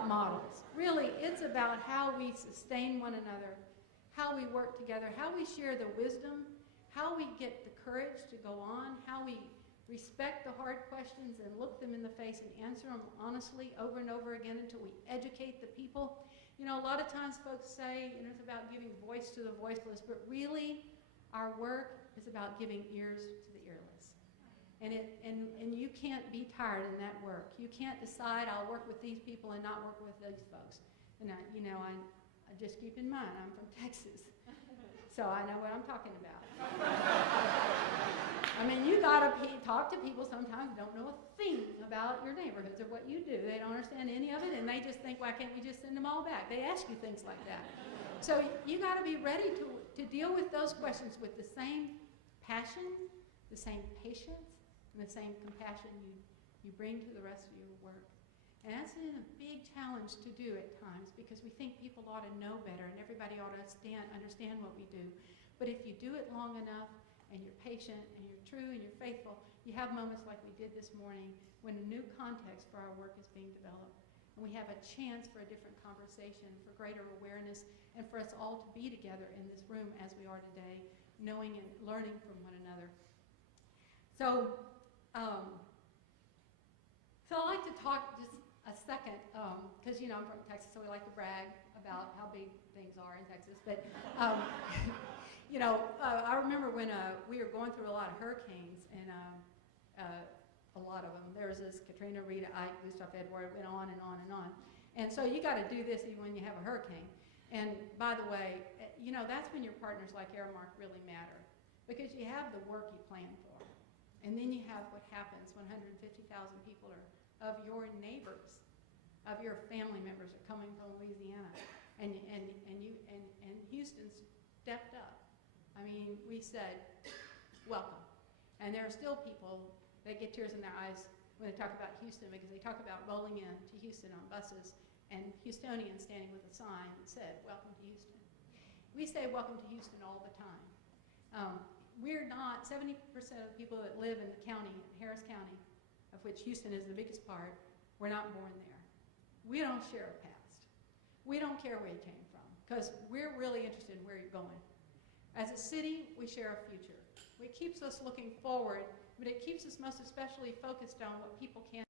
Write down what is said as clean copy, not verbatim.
models. Really, it's about how we sustain one another, how we work together, how we share the wisdom, how we get the courage to go on, how we respect the hard questions and look them in the face and answer them honestly over and over again until we educate the people. You know, a lot of times folks say, you know, it's about giving voice to the voiceless, but really our work is about giving ears to the earless. And you can't be tired in that work. You can't decide I'll work with these people and not work with these folks. And I just keep in mind, I'm from Texas, so I know what I'm talking about. I mean, you gotta talk to people sometimes who don't know a thing about your neighborhoods or what you do. They don't understand any of it, and they just think, why can't we just send them all back? They ask you things like that. So you gotta be ready to deal with those questions with the same passion, the same patience, and the same compassion you bring to the rest of your work. And that's been a big challenge to do at times because we think people ought to know better and everybody ought to understand what we do. But if you do it long enough and you're patient and you're true and you're faithful, you have moments like we did this morning when a new context for our work is being developed. And we have a chance for a different conversation, for greater awareness, and for us all to be together in this room as we are today, knowing and learning from one another. So I'd like to talk just a second, because you know I'm from Texas, so we like to brag about how big things are in Texas. But you know, I remember when we were going through a lot of hurricanes, and a lot of them. There was this Katrina, Rita, Ike, Gustav, Edward, went on and on and on. And so you got to do this even when you have a hurricane. And by the way, you know, that's when your partners like Aramark really matter, because you have the work you plan for. And then you have what happens when 150,000 people of your neighbors, of your family members are coming from Louisiana. And Houston stepped up. I mean, we said, welcome. And there are still people that get tears in their eyes when they talk about Houston, because they talk about rolling in to Houston on buses and Houstonians standing with a sign that said, welcome to Houston. We say welcome to Houston all the time. We're not, 70% of the people that live in the county, Harris County, of which Houston is the biggest part, were not born there. We don't share a past. We don't care where you came from, because we're really interested in where you're going. As a city, we share a future. It keeps us looking forward, but it keeps us most especially focused on what people can